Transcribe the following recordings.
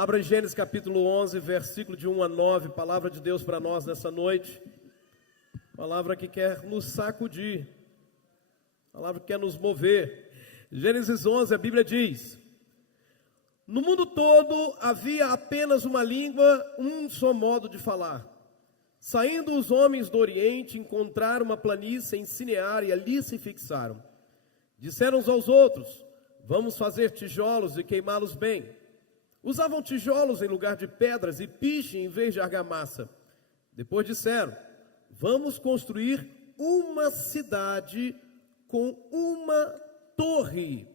Abra em Gênesis capítulo 11, versículo de 1 a 9, palavra de Deus para nós nessa noite. Palavra que quer nos sacudir, palavra que quer nos mover. Gênesis 11, a Bíblia diz: no mundo todo havia apenas uma língua, um só modo de falar. Saindo os homens do Oriente, encontraram uma planície em Sinear e ali se fixaram. Disseram uns aos outros: vamos fazer tijolos e queimá-los bem. Usavam tijolos em lugar de pedras e piche em vez de argamassa. Depois disseram: vamos construir uma cidade com uma torre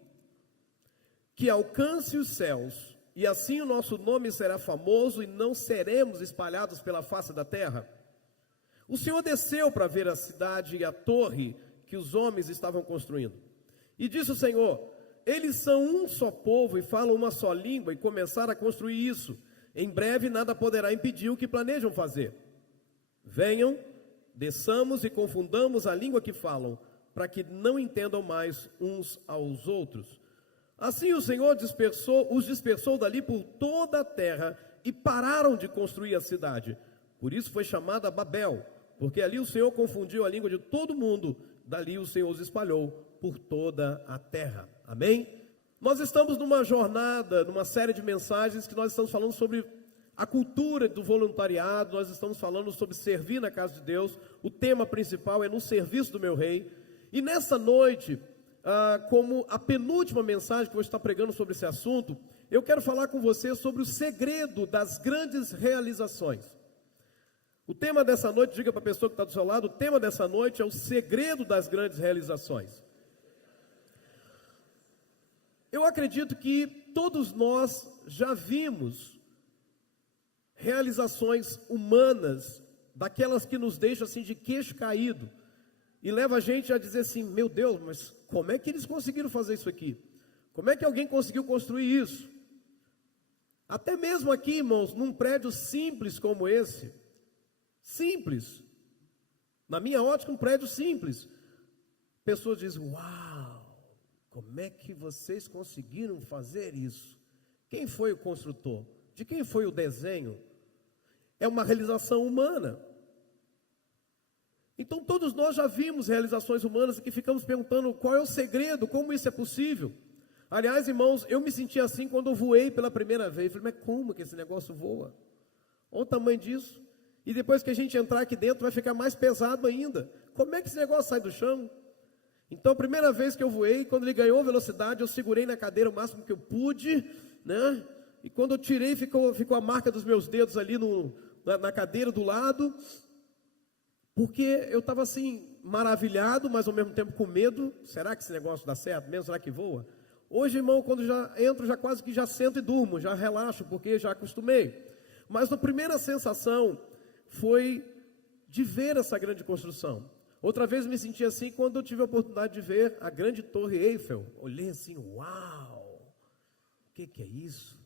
que alcance os céus, e assim o nosso nome será famoso e não seremos espalhados pela face da terra. O Senhor desceu para ver a cidade e a torre que os homens estavam construindo. E disse o Senhor: eles são um só povo e falam uma só língua, e começaram a construir isso. Em breve nada poderá impedir o que planejam fazer. Venham, desçamos e confundamos a língua que falam, para que não entendam mais uns aos outros. Assim o Senhor os dispersou dali por toda a terra, e pararam de construir a cidade. Por isso foi chamada Babel, porque ali o Senhor confundiu a língua de todo mundo. Dali o Senhor os espalhou por toda a terra. Amém? Nós estamos numa jornada, numa série de mensagens que nós estamos falando sobre a cultura do voluntariado. Nós estamos falando sobre servir na casa de Deus. O tema principal é no serviço do meu rei. E nessa noite, como a penúltima mensagem que eu vou estar pregando sobre esse assunto, eu quero falar com você sobre o segredo das grandes realizações. O tema dessa noite, diga para a pessoa que está do seu lado, o tema dessa noite é o segredo das grandes realizações. Eu acredito que todos nós já vimos realizações humanas, daquelas que nos deixam assim de queixo caído, e leva a gente a dizer assim: meu Deus, mas como é que eles conseguiram fazer isso aqui? Como é que alguém conseguiu construir isso? Até mesmo aqui, irmãos, num prédio simples como esse, simples, na minha ótica um prédio simples, pessoas dizem: uau, como é que vocês conseguiram fazer isso? Quem foi o construtor? De quem foi o desenho? É uma realização humana. Então todos nós já vimos realizações humanas que ficamos perguntando qual é o segredo, como isso é possível. Aliás, irmãos, eu me senti assim quando eu voei pela primeira vez. Falei: mas como que esse negócio voa? Olha o tamanho disso. E depois que a gente entrar aqui dentro vai ficar mais pesado ainda. Como é que esse negócio sai do chão? Então a primeira vez que eu voei, quando ele ganhou velocidade, eu segurei na cadeira o máximo que eu pude, né? E quando eu tirei, ficou a marca dos meus dedos ali na cadeira do lado, porque eu estava assim, maravilhado, mas ao mesmo tempo com medo. Será que esse negócio dá certo mesmo? Será que voa? Hoje, irmão, quando já entro, já quase que já sento e durmo, já relaxo, porque já acostumei. Mas a primeira sensação foi de ver essa grande construção. Outra vez me senti assim quando eu tive a oportunidade de ver a grande Torre Eiffel. Olhei assim: uau, o que é isso?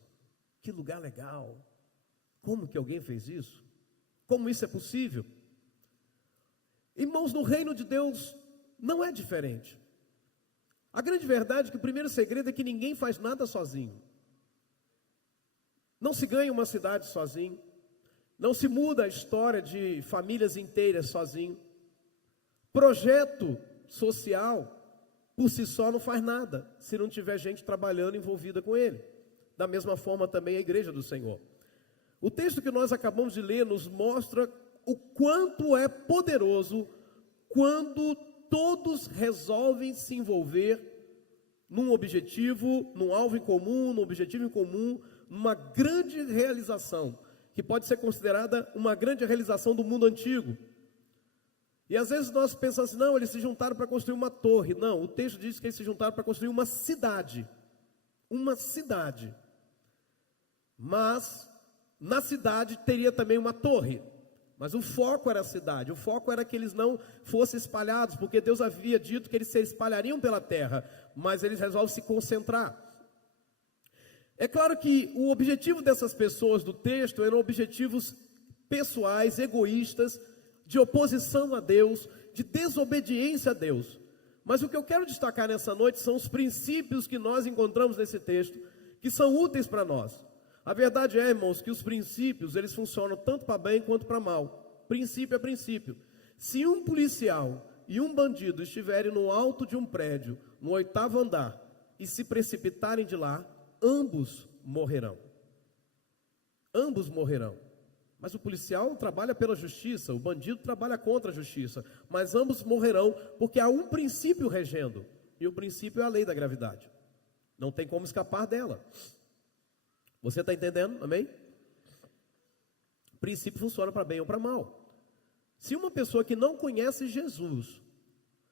Que lugar legal. Como que alguém fez isso? Como isso é possível? Irmãos, no reino de Deus não é diferente. A grande verdade é que o primeiro segredo é que ninguém faz nada sozinho. Não se ganha uma cidade sozinho. Não se muda a história de famílias inteiras sozinho. Projeto social, por si só, não faz nada, se não tiver gente trabalhando envolvida com ele. Da mesma forma também a igreja do Senhor. O texto que nós acabamos de ler nos mostra o quanto é poderoso quando todos resolvem se envolver num objetivo, num alvo em comum, num objetivo em comum, numa grande realização, que pode ser considerada uma grande realização do mundo antigo. E às vezes nós pensamos assim: não, eles se juntaram para construir uma torre. Não, o texto diz que eles se juntaram para construir uma cidade. Uma cidade. Mas na cidade teria também uma torre. Mas o foco era a cidade. O foco era que eles não fossem espalhados, porque Deus havia dito que eles se espalhariam pela terra. Mas eles resolvem se concentrar. É claro que o objetivo dessas pessoas do texto eram objetivos pessoais, egoístas, de oposição a Deus, de desobediência a Deus. Mas o que eu quero destacar nessa noite são os princípios que nós encontramos nesse texto, que são úteis para nós. A verdade é, irmãos, que os princípios, eles funcionam tanto para bem quanto para mal. Princípio é princípio. Se um policial e um bandido estiverem no alto de um prédio, no 8º andar, e se precipitarem de lá, ambos morrerão. Ambos morrerão. Mas o policial trabalha pela justiça, o bandido trabalha contra a justiça, mas ambos morrerão, porque há um princípio regendo, e o princípio é a lei da gravidade. Não tem como escapar dela. Você está entendendo? Amém? O princípio funciona para bem ou para mal. Se uma pessoa que não conhece Jesus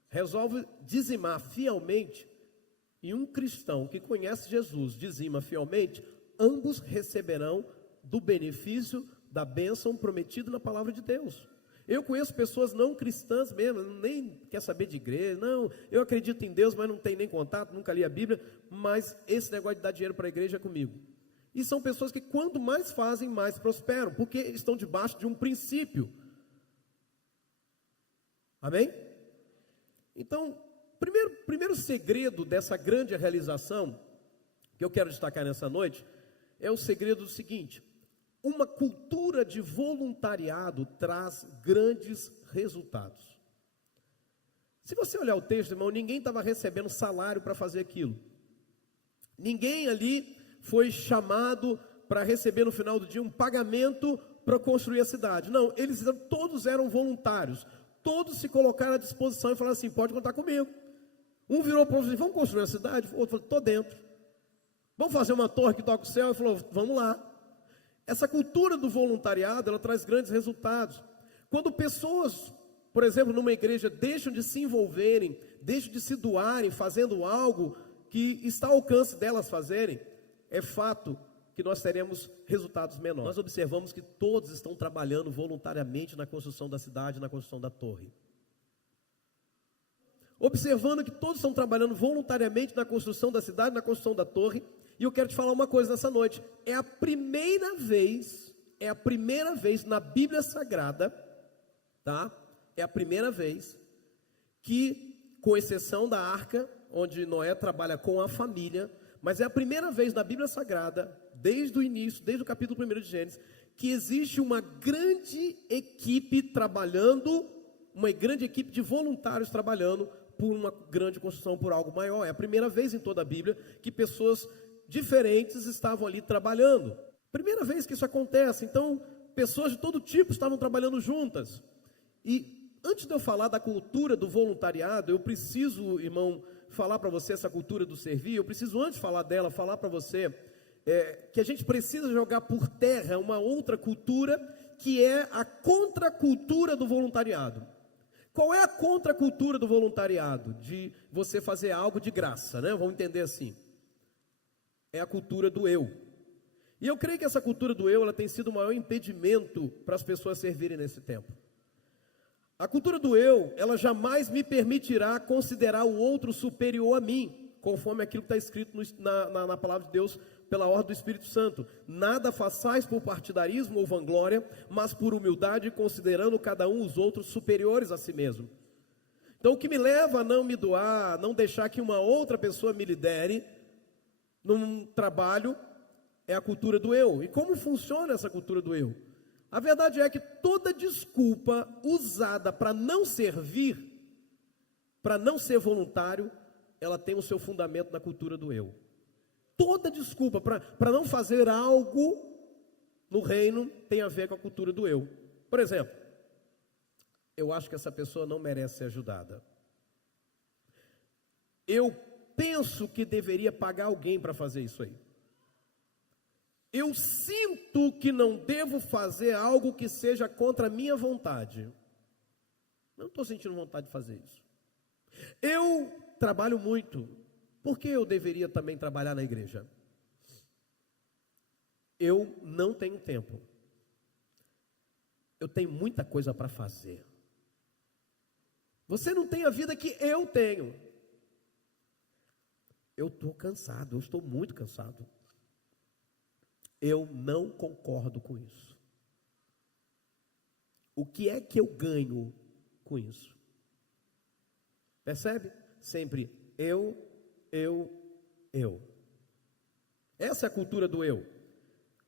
resolve dizimar fielmente, e um cristão que conhece Jesus dizima fielmente, ambos receberão do benefício da bênção prometida na palavra de Deus. Eu conheço pessoas não cristãs mesmo, nem quer saber de igreja, não, eu acredito em Deus, mas não tem nem contato, nunca li a Bíblia, mas esse negócio de dar dinheiro para a igreja é comigo. E são pessoas que quanto mais fazem, mais prosperam, porque estão debaixo de um princípio. Amém? Então, primeiro segredo dessa grande realização, que eu quero destacar nessa noite, é o segredo do seguinte: uma cultura de voluntariado traz grandes resultados. Se você olhar o texto, irmão, ninguém estava recebendo salário para fazer aquilo. Ninguém ali foi chamado para receber no final do dia um pagamento para construir a cidade. Não, todos eram voluntários. Todos se colocaram à disposição e falaram assim: pode contar comigo. Um virou para o outro e disse: vamos construir a cidade? O outro falou: estou dentro. Vamos fazer uma torre que toca o céu? Ele falou: vamos lá. Essa cultura do voluntariado, ela traz grandes resultados. Quando pessoas, por exemplo, numa igreja, deixam de se envolverem, deixam de se doarem, fazendo algo que está ao alcance delas fazerem, é fato que nós teremos resultados menores. Nós observamos que todos estão trabalhando voluntariamente na construção da cidade, na construção da torre. Observando que todos estão trabalhando voluntariamente na construção da cidade, na construção da torre. E eu quero te falar uma coisa nessa noite. É a primeira vez na Bíblia Sagrada, tá? É a primeira vez que, com exceção da arca, onde Noé trabalha com a família, mas é a primeira vez na Bíblia Sagrada, desde o início, desde o capítulo 1 de Gênesis, que existe uma grande equipe trabalhando, uma grande equipe de voluntários trabalhando por uma grande construção, por algo maior. É a primeira vez em toda a Bíblia que pessoas diferentes estavam ali trabalhando. Primeira vez que isso acontece. Então, pessoas de todo tipo estavam trabalhando juntas. E antes de eu falar da cultura do voluntariado, eu preciso, irmão, falar para você essa cultura do servir. Eu preciso, antes de falar dela, falar para você que a gente precisa jogar por terra uma outra cultura, que é a contracultura do voluntariado. Qual é a contracultura do voluntariado? De você fazer algo de graça, né? Vamos entender assim. É a cultura do eu. E eu creio que essa cultura do eu, ela tem sido o maior impedimento para as pessoas servirem nesse tempo. A cultura do eu, ela jamais me permitirá considerar o outro superior a mim, conforme aquilo que está escrito na palavra de Deus, pela ordem do Espírito Santo. Nada façais por partidarismo ou vanglória, mas por humildade, considerando cada um os outros superiores a si mesmo. Então, o que me leva a não me doar, não deixar que uma outra pessoa me lidere num trabalho, é a cultura do eu. E como funciona essa cultura do eu? A verdade é que toda desculpa usada para não servir, para não ser voluntário, ela tem o seu fundamento na cultura do eu. Toda desculpa para não fazer algo no reino tem a ver com a cultura do eu. Por exemplo, eu acho que essa pessoa não merece ser ajudada. Eu penso que deveria pagar alguém para fazer isso aí. Eu sinto que não devo fazer algo que seja contra a minha vontade. Não estou sentindo vontade de fazer isso. Eu trabalho muito. Por que eu deveria também trabalhar na igreja? Eu não tenho tempo. Eu tenho muita coisa para fazer. Você não tem a vida que eu tenho. Eu estou cansado, eu estou muito cansado. Eu não concordo com isso. O que é que eu ganho com isso? Percebe? Sempre eu. Essa é a cultura do eu.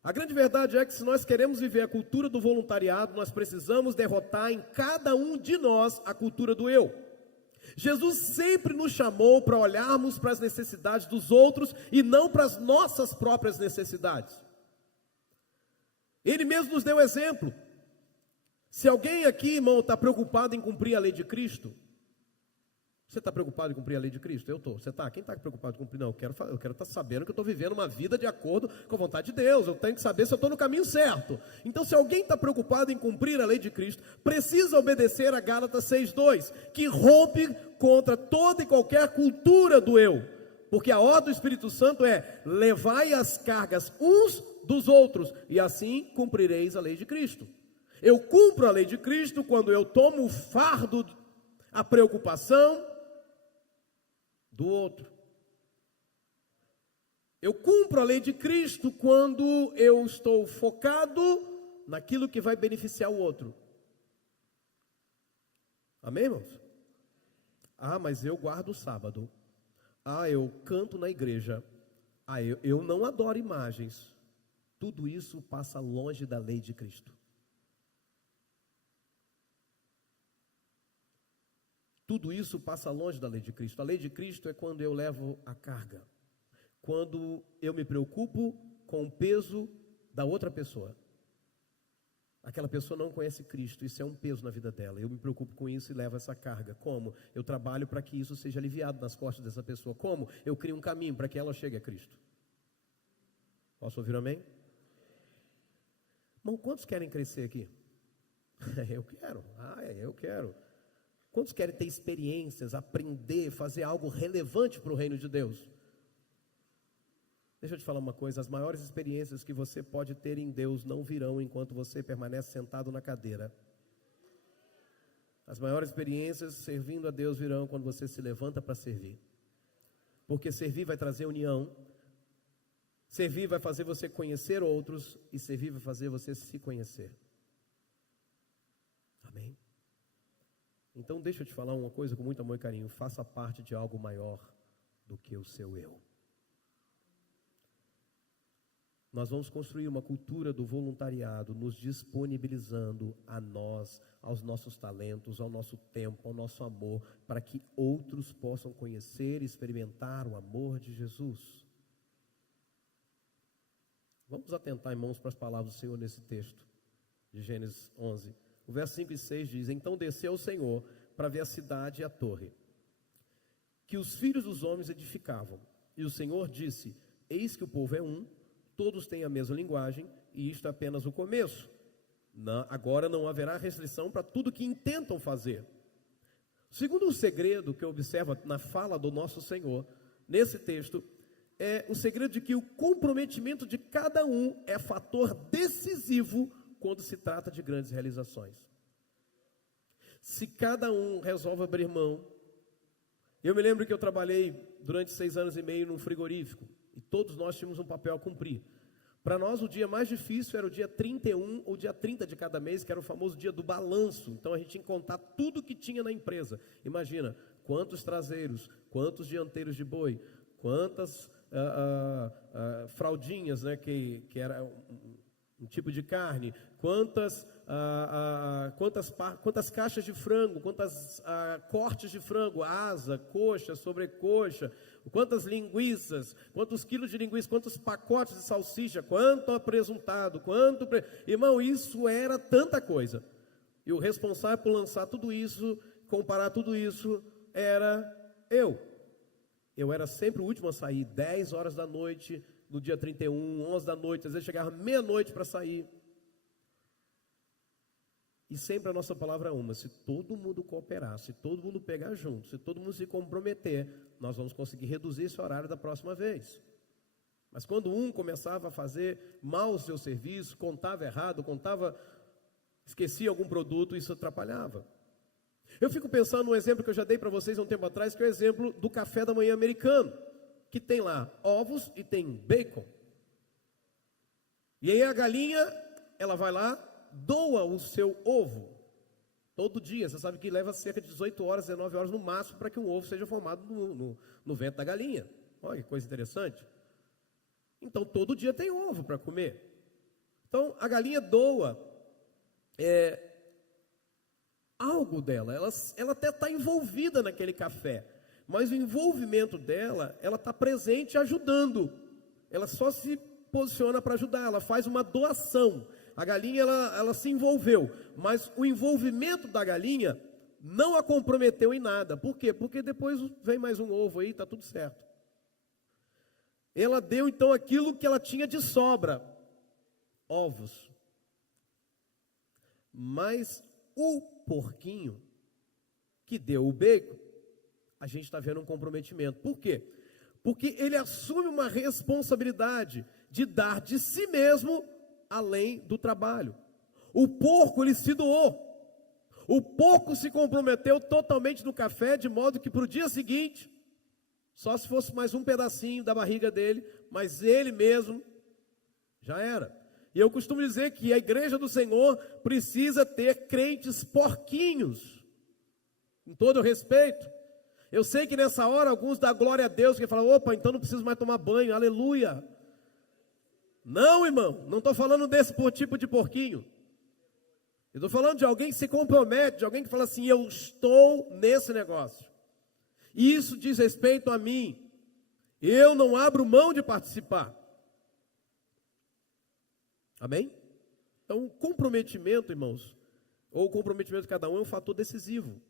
A grande verdade é que se nós queremos viver a cultura do voluntariado, nós precisamos derrotar em cada um de nós a cultura do eu. Jesus sempre nos chamou para olharmos para as necessidades dos outros e não para as nossas próprias necessidades. Ele mesmo nos deu exemplo. Se alguém aqui, irmão, está preocupado em cumprir a lei de Cristo, você está preocupado em cumprir a lei de Cristo? Eu estou. Você está? Quem está preocupado em cumprir? Não, eu quero estar sabendo que eu estou vivendo uma vida de acordo com a vontade de Deus. Eu tenho que saber se eu estou no caminho certo. Então, se alguém está preocupado em cumprir a lei de Cristo, precisa obedecer a Gálatas 6:2, que rompe contra toda e qualquer cultura do eu. Porque a ordem do Espírito Santo é: levai as cargas uns dos outros, e assim cumprireis a lei de Cristo. Eu cumpro a lei de Cristo quando eu tomo o fardo, a preocupação do outro. Eu cumpro a lei de Cristo quando eu estou focado naquilo que vai beneficiar o outro. Amém, irmãos? Ah, mas eu guardo o sábado. Ah, eu canto na igreja. Ah, eu não adoro imagens. Tudo isso passa longe da lei de Cristo. Tudo isso passa longe da lei de Cristo. A lei de Cristo é quando eu levo a carga. Quando eu me preocupo com o peso da outra pessoa. Aquela pessoa não conhece Cristo, isso é um peso na vida dela. Eu me preocupo com isso e levo essa carga. Como? Eu trabalho para que isso seja aliviado nas costas dessa pessoa. Como? Eu crio um caminho para que ela chegue a Cristo. Posso ouvir amém? Irmão, quantos querem crescer aqui? Eu quero. Eu quero. Quantos querem ter experiências, aprender, fazer algo relevante para o reino de Deus? Deixa eu te falar uma coisa, as maiores experiências que você pode ter em Deus não virão enquanto você permanece sentado na cadeira. As maiores experiências servindo a Deus virão quando você se levanta para servir. Porque servir vai trazer união, servir vai fazer você conhecer outros e servir vai fazer você se conhecer. Amém? Então deixa eu te falar uma coisa com muito amor e carinho, faça parte de algo maior do que o seu eu. Nós vamos construir uma cultura do voluntariado, nos disponibilizando a nós, aos nossos talentos, ao nosso tempo, ao nosso amor, para que outros possam conhecer e experimentar o amor de Jesus. Vamos atentar, irmãos, para as palavras do Senhor nesse texto, de Gênesis 11. O verso 5 e 6 diz: então desceu o Senhor para ver a cidade e a torre, que os filhos dos homens edificavam. E o Senhor disse: eis que o povo é um, todos têm a mesma linguagem, e isto é apenas o começo. Agora não haverá restrição para tudo que intentam fazer. Segundo o segredo que eu observo na fala do nosso Senhor, nesse texto, é o segredo de que o comprometimento de cada um é fator decisivo quando se trata de grandes realizações. Se cada um resolve abrir mão. Eu me lembro que eu trabalhei durante 6 anos e meio num frigorífico, e todos nós tínhamos um papel a cumprir. Para nós o dia mais difícil era o dia 31 ou dia 30 de cada mês, que era o famoso dia do balanço. Então a gente tinha que contar tudo que tinha na empresa. Imagina, quantos traseiros, quantos dianteiros de boi, quantas fraldinhas, né, que era um tipo de carne, quantas caixas de frango, quantas cortes de frango, asa, coxa, sobrecoxa, quantas linguiças, quantos quilos de linguiça, quantos pacotes de salsicha, quanto apresuntado, Irmão, isso era tanta coisa. E o responsável por lançar tudo isso, comparar tudo isso, era eu. Eu era sempre o último a sair, 10 horas da noite, no dia 31, 11 da noite, às vezes chegava meia-noite para sair. E sempre a nossa palavra é uma: se todo mundo cooperar, se todo mundo pegar junto, se todo mundo se comprometer, nós vamos conseguir reduzir esse horário da próxima vez. Mas quando um começava a fazer mal o seu serviço, contava errado, esquecia algum produto, isso atrapalhava. Eu fico pensando num exemplo que eu já dei para vocês há um tempo atrás, que é o exemplo do café da manhã americano, que tem lá ovos e tem bacon. E aí a galinha, ela vai lá, doa o seu ovo, todo dia. Você sabe que leva cerca de 18 horas, 19 horas no máximo, para que um ovo seja formado no ventre da galinha. Olha que coisa interessante. Então todo dia tem ovo para comer. Então, a galinha doa algo dela, ela até está envolvida naquele café, mas o envolvimento dela, ela está presente ajudando, ela só se posiciona para ajudar, ela faz uma doação. A galinha, ela se envolveu, mas o envolvimento da galinha não a comprometeu em nada. Por quê? Porque depois vem mais um ovo aí, está tudo certo. Ela deu então aquilo que ela tinha de sobra, ovos. Mas o porquinho que deu o bacon, a gente está vendo um comprometimento. Por quê? Porque ele assume uma responsabilidade de dar de si mesmo além do trabalho. O porco, ele se doou. O porco se comprometeu totalmente no café, de modo que para o dia seguinte, só se fosse mais um pedacinho da barriga dele, mas ele mesmo já era. E eu costumo dizer que a igreja do Senhor precisa ter crentes porquinhos, com todo o respeito. Eu sei que nessa hora alguns dão glória a Deus, que falam, opa, então não preciso mais tomar banho, aleluia. Não, irmão, não estou falando desse tipo de porquinho. Eu estou falando de alguém que se compromete, de alguém que fala assim, eu estou nesse negócio. Isso diz respeito a mim. Eu não abro mão de participar. Amém? Então, o comprometimento, irmãos, ou o comprometimento de cada um é um fator decisivo.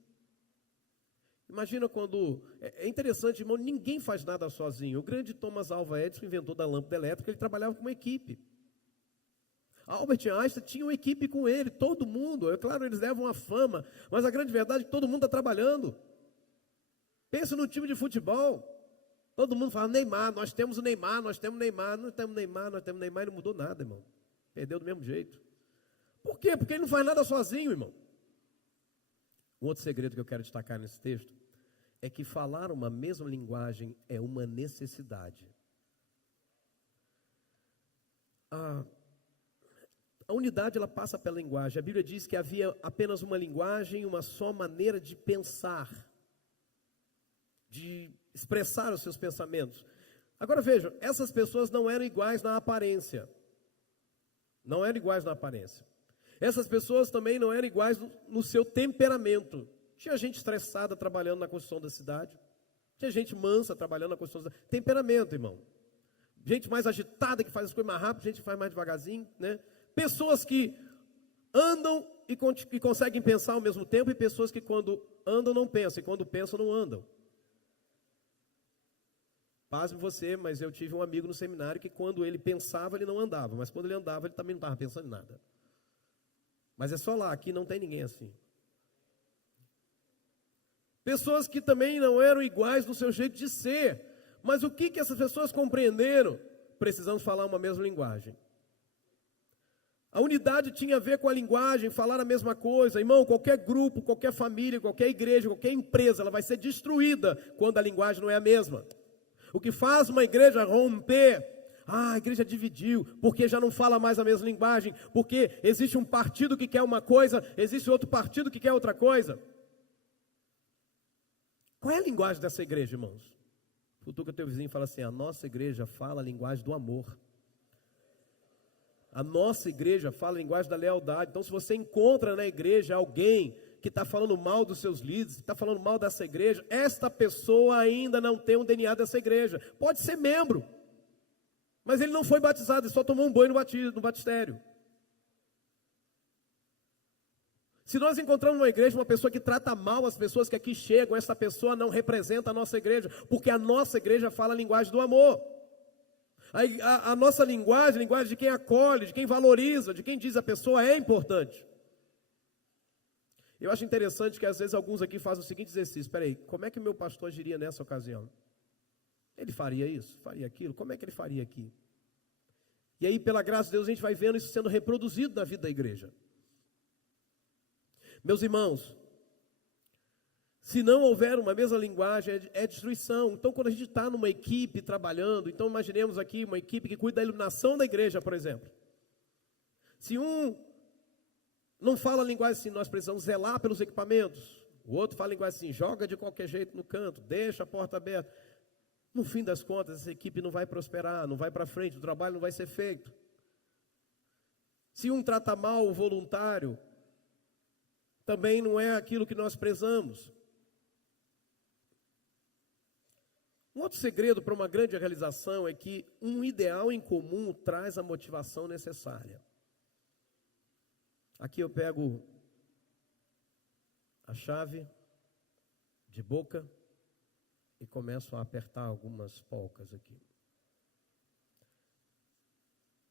Imagina quando, é interessante, irmão, ninguém faz nada sozinho. O grande Thomas Alva Edison, inventor da lâmpada elétrica, ele trabalhava com uma equipe. Albert Einstein tinha uma equipe com ele, todo mundo, é claro, eles levam a fama, mas a grande verdade é que todo mundo está trabalhando. Pensa no time de futebol, todo mundo fala, Neymar, nós temos o Neymar, nós temos Neymar, nós temos Neymar, nós temos Neymar, e não mudou nada, irmão. Perdeu do mesmo jeito. Por quê? Porque ele não faz nada sozinho, irmão. Um outro segredo que eu quero destacar nesse texto é que falar uma mesma linguagem é uma necessidade. A unidade, ela passa pela linguagem. A Bíblia diz que havia apenas uma linguagem, uma só maneira de pensar, de expressar os seus pensamentos. Agora vejam, essas pessoas não eram iguais na aparência. Não eram iguais na aparência. Essas pessoas também não eram iguais no seu temperamento. Tinha gente estressada trabalhando na construção da cidade. Tinha gente mansa trabalhando na construção da cidade. Temperamento, irmão. Gente mais agitada que faz as coisas mais rápido, gente que faz mais devagarzinho, né? Pessoas que andam e conseguem pensar ao mesmo tempo, e pessoas que quando andam não pensam, e quando pensam não andam. Pasme você, mas eu tive um amigo no seminário que quando ele pensava, ele não andava, mas quando ele andava, ele também não estava pensando em nada. Mas é só lá, aqui não tem ninguém assim. Pessoas que também não eram iguais no seu jeito de ser. Mas o que essas pessoas compreenderam? Precisamos falar uma mesma linguagem. A unidade tinha a ver com a linguagem, falar a mesma coisa. Irmão, qualquer grupo, qualquer família, qualquer igreja, qualquer empresa, ela vai ser destruída quando a linguagem não é a mesma. O que faz uma igreja romper, a igreja dividiu, porque já não fala mais a mesma linguagem, porque existe um partido que quer uma coisa, existe outro partido que quer outra coisa. Qual é a linguagem dessa igreja, irmãos? Cutuca teu vizinho e fala assim, a nossa igreja fala a linguagem do amor. A nossa igreja fala a linguagem da lealdade. Então, se você encontra na igreja alguém que está falando mal dos seus líderes, que está falando mal dessa igreja, esta pessoa ainda não tem um DNA dessa igreja. Pode ser membro, mas ele não foi batizado, ele só tomou um banho no batistério. Se nós encontramos numa igreja uma pessoa que trata mal as pessoas que aqui chegam, essa pessoa não representa a nossa igreja, porque a nossa igreja fala a linguagem do amor. A nossa linguagem, a linguagem de quem acolhe, de quem valoriza, de quem diz a pessoa é importante. Eu acho interessante que às vezes alguns aqui fazem o seguinte exercício, espera aí, como é que meu pastor agiria nessa ocasião? Ele faria isso? Faria aquilo? Como é que ele faria aqui? E aí, pela graça de Deus, a gente vai vendo isso sendo reproduzido na vida da igreja. Meus irmãos, se não houver uma mesma linguagem, é destruição. Então, quando a gente está numa equipe trabalhando, então imaginemos aqui uma equipe que cuida da iluminação da igreja, por exemplo. Se um não fala a linguagem assim, nós precisamos zelar pelos equipamentos. O outro fala a linguagem assim, joga de qualquer jeito no canto, deixa a porta aberta. No fim das contas, essa equipe não vai prosperar, não vai para frente, o trabalho não vai ser feito. Se um trata mal o voluntário, também não é aquilo que nós prezamos. Um outro segredo para uma grande realização é que um ideal em comum traz a motivação necessária. Aqui eu pego a chave de boca e começo a apertar algumas polcas aqui.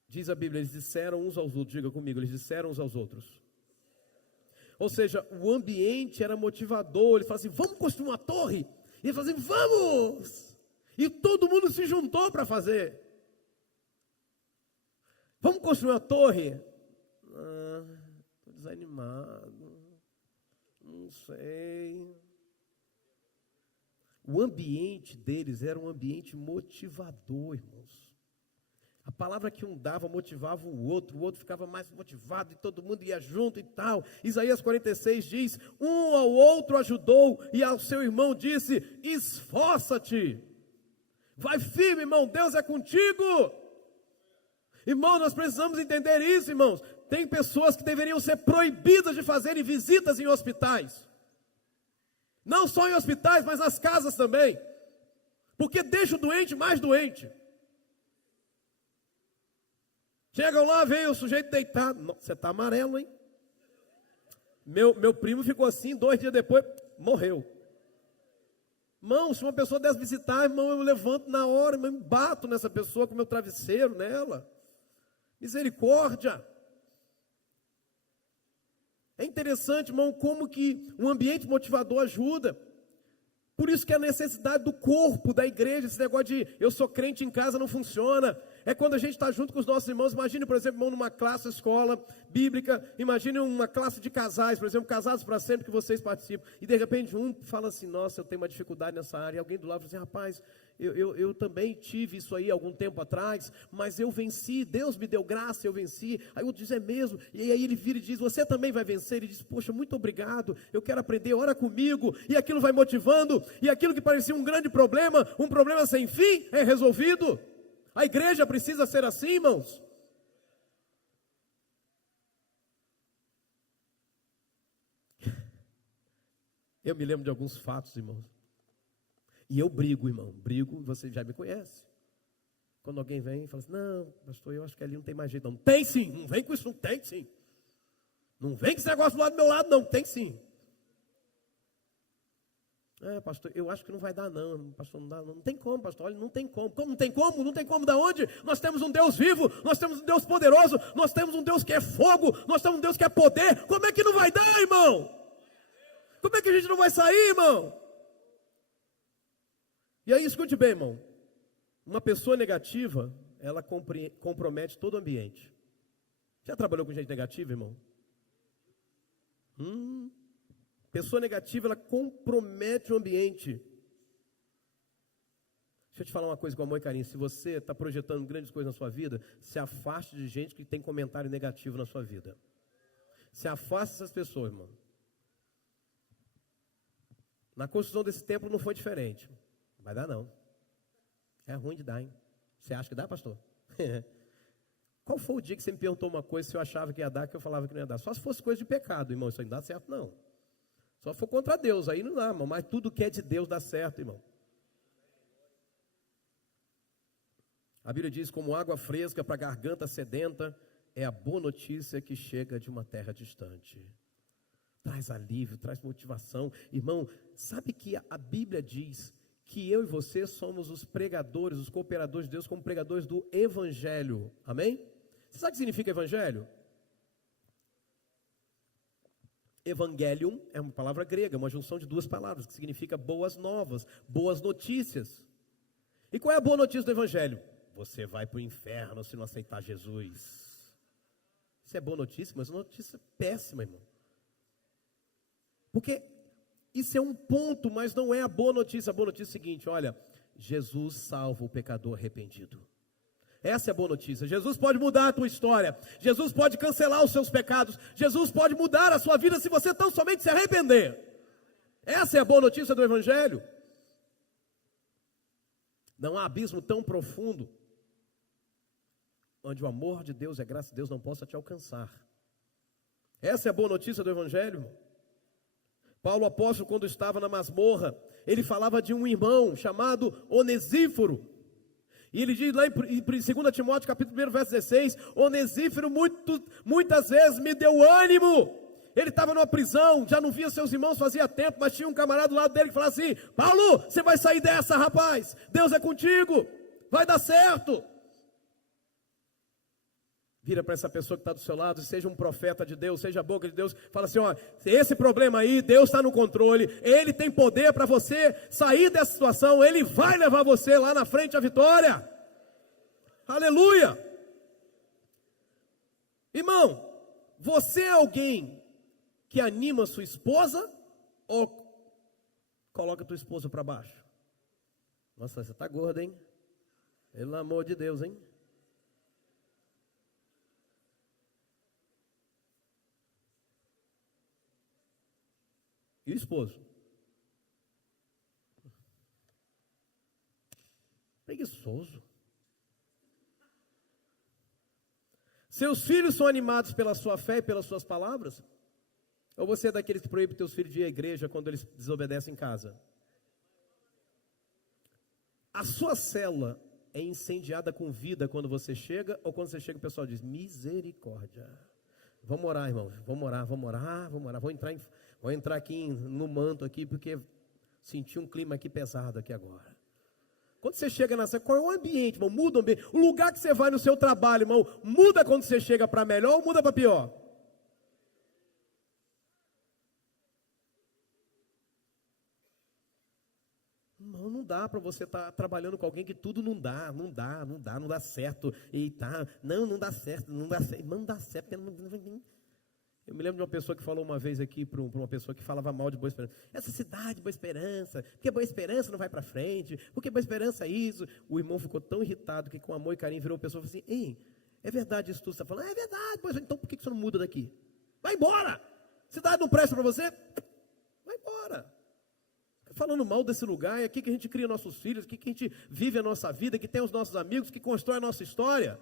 Diz a Bíblia, eles disseram uns aos outros, diga comigo, eles disseram uns aos outros. Ou seja, o ambiente era motivador, ele fala assim, vamos construir uma torre? E ele fala assim, vamos! E todo mundo se juntou para fazer. Vamos construir uma torre? Estou desanimado, não sei. O ambiente deles era um ambiente motivador, irmãos. A palavra que um dava motivava o outro ficava mais motivado e todo mundo ia junto e tal. Isaías 46 diz, um ao outro ajudou e ao seu irmão disse, esforça-te. Vai firme, irmão, Deus é contigo. Irmão, nós precisamos entender isso, irmãos. Tem pessoas que deveriam ser proibidas de fazerem visitas em hospitais. Não só em hospitais, mas nas casas também. Porque deixa o doente mais doente. Chegam lá, vem o sujeito deitado. Não, você está amarelo, hein? Meu primo ficou assim, 2 dias depois, morreu. Irmão, se uma pessoa desse visitar, irmão, eu levanto na hora, eu me bato nessa pessoa com meu travesseiro nela. Misericórdia. É interessante, irmão, como que um ambiente motivador ajuda. Por isso que a necessidade do corpo da igreja, esse negócio de eu sou crente em casa não funciona. É quando a gente está junto com os nossos irmãos. Imagine, por exemplo, irmão, numa classe, escola bíblica. Imagine uma classe de casais, por exemplo, casados para sempre que vocês participam. E de repente um fala assim, nossa, eu tenho uma dificuldade nessa área. E alguém do lado fala assim, rapaz, eu também tive isso aí algum tempo atrás, mas eu venci, Deus me deu graça, eu venci. Aí o outro diz, é mesmo. E aí ele vira e diz, você também vai vencer. Ele diz, poxa, muito obrigado, eu quero aprender, ora comigo. E aquilo vai motivando. E aquilo que parecia um grande problema, um problema sem fim, é resolvido. A igreja precisa ser assim, irmãos. Eu me lembro de alguns fatos, irmãos. E eu brigo, irmão. Brigo, você já me conhece. Quando alguém vem e fala assim, não, pastor, eu acho que ali não tem mais jeito. Não, tem sim, não vem com isso, não tem sim. Não vem com esse negócio do lado do meu lado, não, tem sim. Pastor, eu acho que não vai dar não, pastor, não dá não. Não tem como, pastor, olha, não tem como. Como não tem como? Não tem como da onde? Nós temos um Deus vivo, nós temos um Deus poderoso, nós temos um Deus que é fogo, nós temos um Deus que é poder. Como é que não vai dar, irmão? Como é que a gente não vai sair, irmão? E aí, escute bem, irmão. Uma pessoa negativa, ela compromete todo o ambiente. Já trabalhou com gente negativa, irmão? Pessoa negativa, ela compromete o ambiente. Deixa eu te falar uma coisa com amor e carinho. Se você está projetando grandes coisas na sua vida, se afaste de gente que tem comentário negativo na sua vida. Se afaste dessas pessoas, irmão. Na construção desse templo não foi diferente. Vai dar não. É ruim de dar, hein? Você acha que dá, pastor? Qual foi o dia que você me perguntou uma coisa se eu achava que ia dar, que eu falava que não ia dar? Só se fosse coisa de pecado, irmão. Isso aí não dá certo, não. Só se for contra Deus, aí não dá, irmão. Mas tudo que é de Deus dá certo, irmão. A Bíblia diz, como água fresca para a garganta sedenta, é a boa notícia que chega de uma terra distante. Traz alívio, traz motivação. Irmão, sabe que a Bíblia diz que eu e você somos os pregadores, os cooperadores de Deus como pregadores do Evangelho. Amém? Você sabe o que significa Evangelho? Evangelium é uma palavra grega, uma junção de 2 palavras, que significa boas novas, boas notícias. E qual é a boa notícia do Evangelho? Você vai para o inferno se não aceitar Jesus. Isso é boa notícia, mas é uma notícia péssima, irmão. Porque isso é um ponto, mas não é a boa notícia. A boa notícia é a seguinte, olha, Jesus salva o pecador arrependido. Essa é a boa notícia. Jesus pode mudar a tua história. Jesus pode cancelar os seus pecados. Jesus pode mudar a sua vida se você tão somente se arrepender. Essa é a boa notícia do Evangelho. Não há abismo tão profundo onde o amor de Deus e a graça de Deus não possa te alcançar. Essa é a boa notícia do Evangelho. Paulo apóstolo, quando estava na masmorra, ele falava de um irmão chamado Onesíforo. E ele diz lá em 2 Timóteo capítulo 1, verso 16, Onesíforo muitas vezes me deu ânimo. Ele estava numa prisão, já não via seus irmãos fazia tempo, mas tinha um camarada do lado dele que falava assim: Paulo, você vai sair dessa, rapaz, Deus é contigo, vai dar certo. Vira para essa pessoa que está do seu lado, seja um profeta de Deus, seja a boca de Deus, fala assim: ó, esse problema aí, Deus está no controle, Ele tem poder para você sair dessa situação, Ele vai levar você lá na frente à vitória. Aleluia! Irmão, você é alguém que anima sua esposa ou coloca tua esposa para baixo? Nossa, você está gorda, hein? Pelo amor de Deus, hein? E o esposo? Preguiçoso. Seus filhos são animados pela sua fé e pelas suas palavras? Ou você é daqueles que proíbe teus filhos de ir à igreja quando eles desobedecem em casa? A sua célula é incendiada com vida quando você chega, ou quando você chega o pessoal diz: misericórdia. Vamos orar, irmão, vamos orar. Vou entrar aqui no manto aqui, porque senti um clima aqui pesado aqui agora. Quando você chega nessa, qual é o ambiente, irmão? Muda o ambiente. O lugar que você vai no seu trabalho, irmão, muda quando você chega para melhor ou muda para pior? Não dá para você estar trabalhando com alguém que tudo não dá certo. Eita, não dá certo. Não dá certo. Eu me lembro de uma pessoa que falou uma vez aqui para uma pessoa que falava mal de Boa Esperança. Essa cidade, Boa Esperança, porque Boa Esperança não vai para frente, porque Boa Esperança é isso. O irmão ficou tão irritado que com amor e carinho virou a pessoa e falou assim: ei, é verdade isso que você está falando? É verdade, pois então por que você não muda daqui? Vai embora! Cidade não presta para você? Vai embora! Falando mal desse lugar, é aqui que a gente cria nossos filhos, aqui que a gente vive a nossa vida, que tem os nossos amigos, que constrói a nossa história.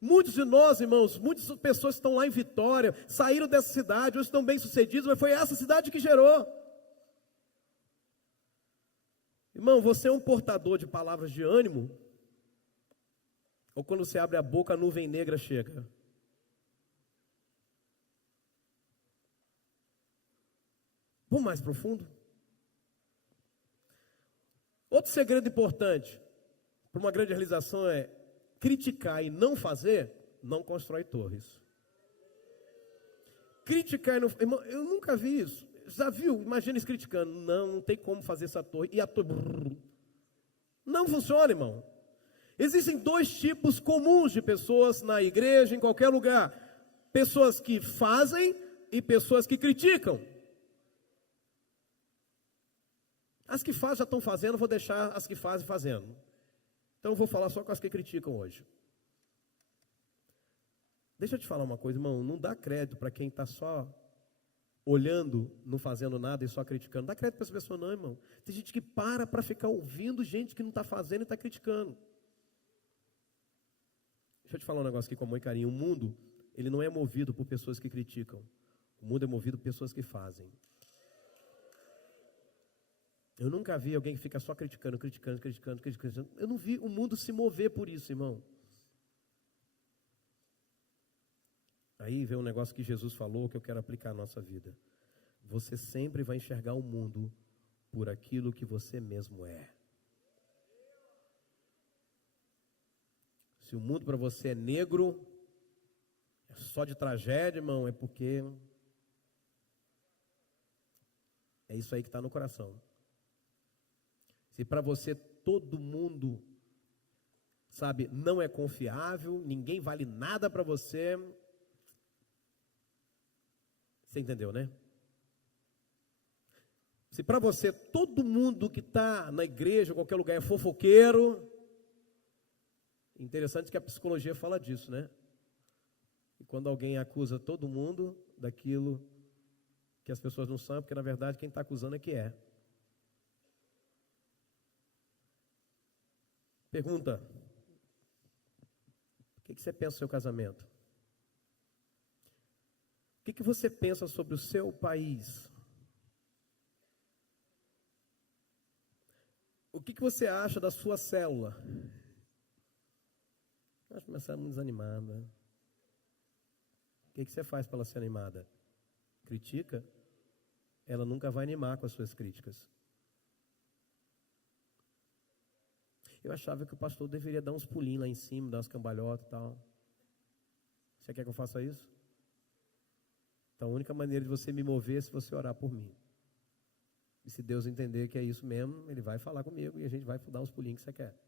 Muitos de nós, irmãos, muitas pessoas estão lá em Vitória, saíram dessa cidade, hoje estão bem sucedidos, mas foi essa cidade que gerou. Irmão, você é um portador de palavras de ânimo? Ou quando você abre a boca, a nuvem negra chega? Vamos mais profundo? Outro segredo importante para uma grande realização é: criticar e não fazer, não constrói torres. Criticar e não... Irmão, eu nunca vi isso. Já viu? Imagina eles criticando. Não tem como fazer essa torre. E a torre... Não funciona, irmão. Existem dois tipos comuns de pessoas na igreja, em qualquer lugar. Pessoas que fazem e pessoas que criticam. As que fazem já estão fazendo, vou deixar as que fazem fazendo. Então eu vou falar só com as que criticam hoje. Deixa eu te falar uma coisa, irmão. Não dá crédito para quem está só olhando, não fazendo nada e só criticando. Não dá crédito para essa pessoa não, irmão. Tem gente que para ficar ouvindo gente que não está fazendo e está criticando. Deixa eu te falar um negócio aqui com amor e carinho. O mundo, ele não é movido por pessoas que criticam. O mundo é movido por pessoas que fazem. Eu nunca vi alguém que fica só criticando. Eu não vi o mundo se mover por isso, irmão. Aí vem um negócio que Jesus falou que eu quero aplicar à nossa vida. Você sempre vai enxergar o mundo por aquilo que você mesmo é. Se o mundo para você é negro, é só de tragédia, irmão, é porque é isso aí que está no coração. Se para você todo mundo, sabe, não é confiável, ninguém vale nada para você, você entendeu, né? Se para você todo mundo que está na igreja, em qualquer lugar, é fofoqueiro, interessante que a psicologia fala disso, né? E quando alguém acusa todo mundo daquilo que as pessoas não são, porque na verdade quem está acusando é que é. Pergunta: por O que você pensa do seu casamento? O que você pensa sobre o seu país? O que você acha da sua célula? Acho que minha célula é muito desanimada. O que você faz para ela ser animada? Critica? Ela nunca vai animar com as suas críticas. Eu achava que o pastor deveria dar uns pulinhos lá em cima, dar umas cambalhotas e tal. Você quer que eu faça isso? Então a única maneira de você me mover é se você orar por mim. E se Deus entender que é isso mesmo, Ele vai falar comigo e a gente vai dar uns pulinhos que você quer.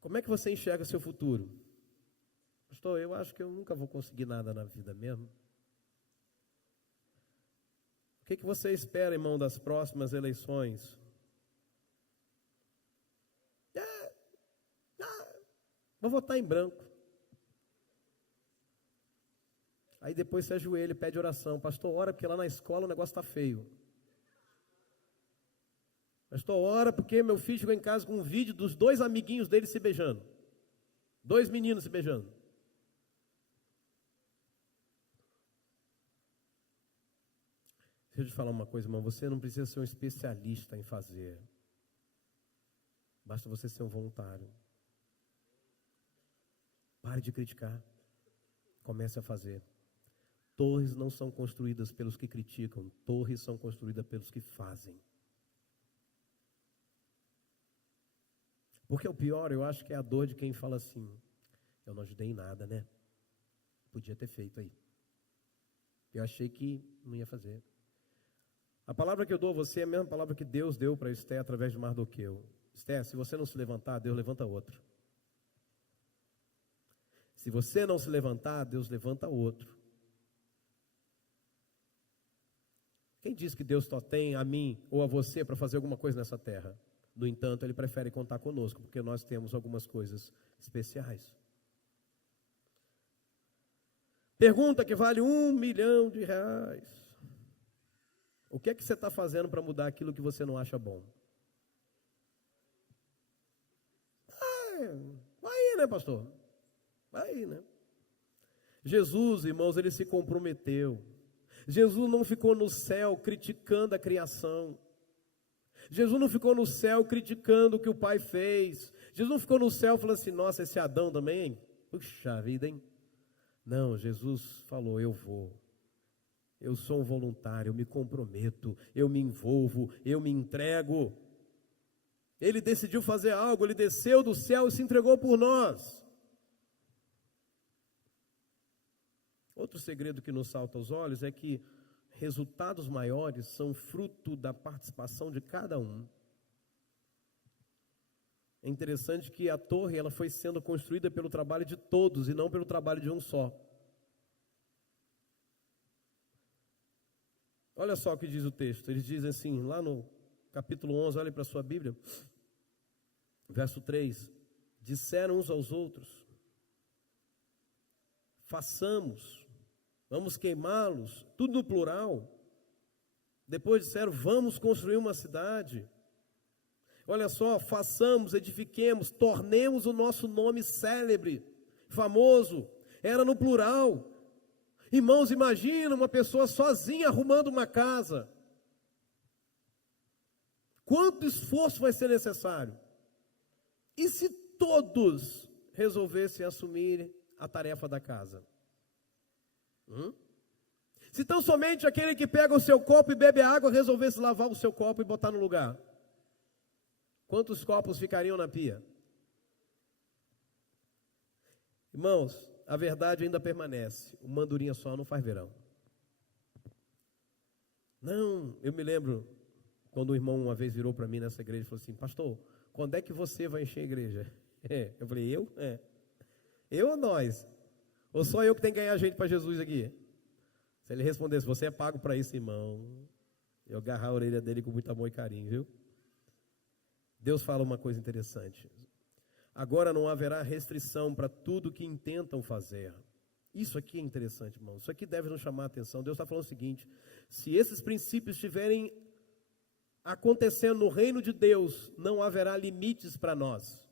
Como é que você enxerga o seu futuro? Pastor, eu acho que eu nunca vou conseguir nada na vida mesmo. O que você espera, irmão, das próximas eleições? Vou votar em branco. Aí depois você ajoelha e pede oração. Pastor, ora porque lá na escola o negócio está feio. Pastor, ora porque meu filho chegou em casa com um vídeo dos 2 amiguinhos dele se beijando. 2 meninos se beijando. Deixa eu te falar uma coisa, irmão. Você não precisa ser um especialista em fazer. Basta você ser um voluntário. Pare de criticar. Comece a fazer. Torres não são construídas pelos que criticam. Torres são construídas pelos que fazem. Porque o pior, eu acho que é a dor de quem fala assim: eu não ajudei em nada, né? Podia ter feito aí. Eu achei que não ia fazer. A palavra que eu dou a você é a mesma palavra que Deus deu para Esther através de Mardoqueu. Esther, se você não se levantar, Deus levanta outro. Se você não se levantar, Deus levanta outro. Quem diz que Deus só tem a mim ou a você para fazer alguma coisa nessa terra? No entanto, Ele prefere contar conosco, porque nós temos algumas coisas especiais. Pergunta que vale R$1 milhão. O que é que você está fazendo para mudar aquilo que você não acha bom? Vai aí, né, pastor? Vai aí, né? Jesus, irmãos, Ele se comprometeu. Jesus não ficou no céu criticando a criação. Jesus não ficou no céu criticando o que o Pai fez. Jesus não ficou no céu falando assim: nossa, esse Adão também, hein? Puxa vida, hein? Não, Jesus falou: eu vou. Eu sou um voluntário, eu me comprometo, eu me envolvo, eu me entrego. Ele decidiu fazer algo, Ele desceu do céu e se entregou por nós. Outro segredo que nos salta aos olhos é que resultados maiores são fruto da participação de cada um. É interessante que a torre ela foi sendo construída pelo trabalho de todos e não pelo trabalho de um só. Olha só o que diz o texto. Eles dizem assim, lá no capítulo 11, olhem para a sua Bíblia, verso 3. Disseram uns aos outros: façamos, vamos queimá-los, tudo no plural. Depois disseram: vamos construir uma cidade. Olha só, façamos, edifiquemos, tornemos o nosso nome célebre, famoso. Era no plural. Irmãos, imagina uma pessoa sozinha arrumando uma casa. Quanto esforço vai ser necessário? E se todos resolvessem assumir a tarefa da casa? Se tão somente aquele que pega o seu copo e bebe a água resolvesse lavar o seu copo e botar no lugar, quantos copos ficariam na pia? Irmãos, a verdade ainda permanece: uma andorinha só não faz verão. Não, eu me lembro quando o irmão uma vez virou para mim nessa igreja e falou assim: pastor, quando é que você vai encher a igreja? Eu falei: eu? Eu ou nós? Ou só eu que tenho que ganhar gente para Jesus aqui? Se ele respondesse: você é pago para isso, irmão, eu agarrar a orelha dele com muito amor e carinho, viu? Deus fala uma coisa interessante: agora não haverá restrição para tudo que intentam fazer. Isso aqui é interessante, irmão. Isso aqui deve nos chamar a atenção. Deus está falando o seguinte: se esses princípios estiverem acontecendo no reino de Deus, não haverá limites para nós.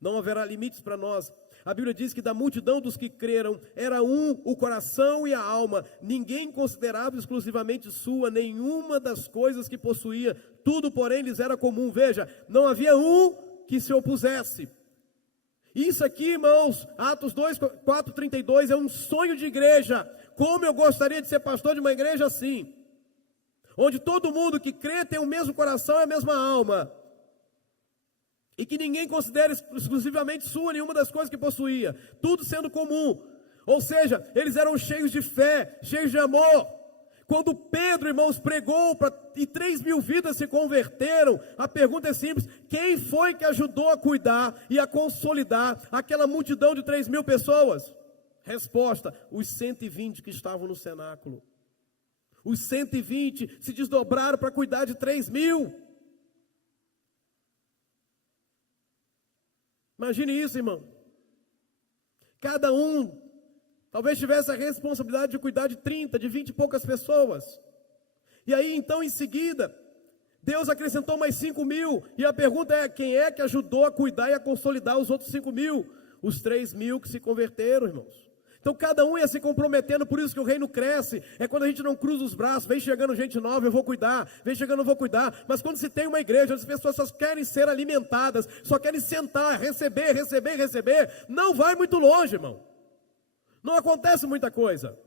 Não haverá limites para nós. A Bíblia diz que da multidão dos que creram, era um o coração e a alma. Ninguém considerava exclusivamente sua nenhuma das coisas que possuía. Tudo, porém, lhes era comum. Veja, não havia um que se opusesse. Isso aqui, irmãos, Atos 4:32, é um sonho de igreja. Como eu gostaria de ser pastor de uma igreja assim, onde todo mundo que crê tem o mesmo coração e a mesma alma. E que ninguém considere exclusivamente sua nenhuma das coisas que possuía. Tudo sendo comum. Ou seja, eles eram cheios de fé, cheios de amor. Quando Pedro, irmãos, pregou e 3.000 vidas se converteram, a pergunta é simples: quem foi que ajudou a cuidar e a consolidar aquela multidão de 3.000 pessoas? Resposta: os 120 que estavam no cenáculo. Os 120 se desdobraram para cuidar de 3.000. Imagine isso, irmão. Cada um talvez tivesse a responsabilidade de cuidar de 30, de 20 e poucas pessoas. E aí, então, em seguida, Deus acrescentou mais 5.000. E a pergunta é: quem é que ajudou a cuidar e a consolidar os outros 5.000? Os 3.000 que se converteram, irmãos. Então cada um ia se comprometendo, por isso que o reino cresce. É quando a gente não cruza os braços, vem chegando gente nova, eu vou cuidar, vem chegando, eu vou cuidar. Mas quando se tem uma igreja, as pessoas só querem ser alimentadas, só querem sentar, receber, não vai muito longe, irmão. Não acontece muita coisa.